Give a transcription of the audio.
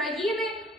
України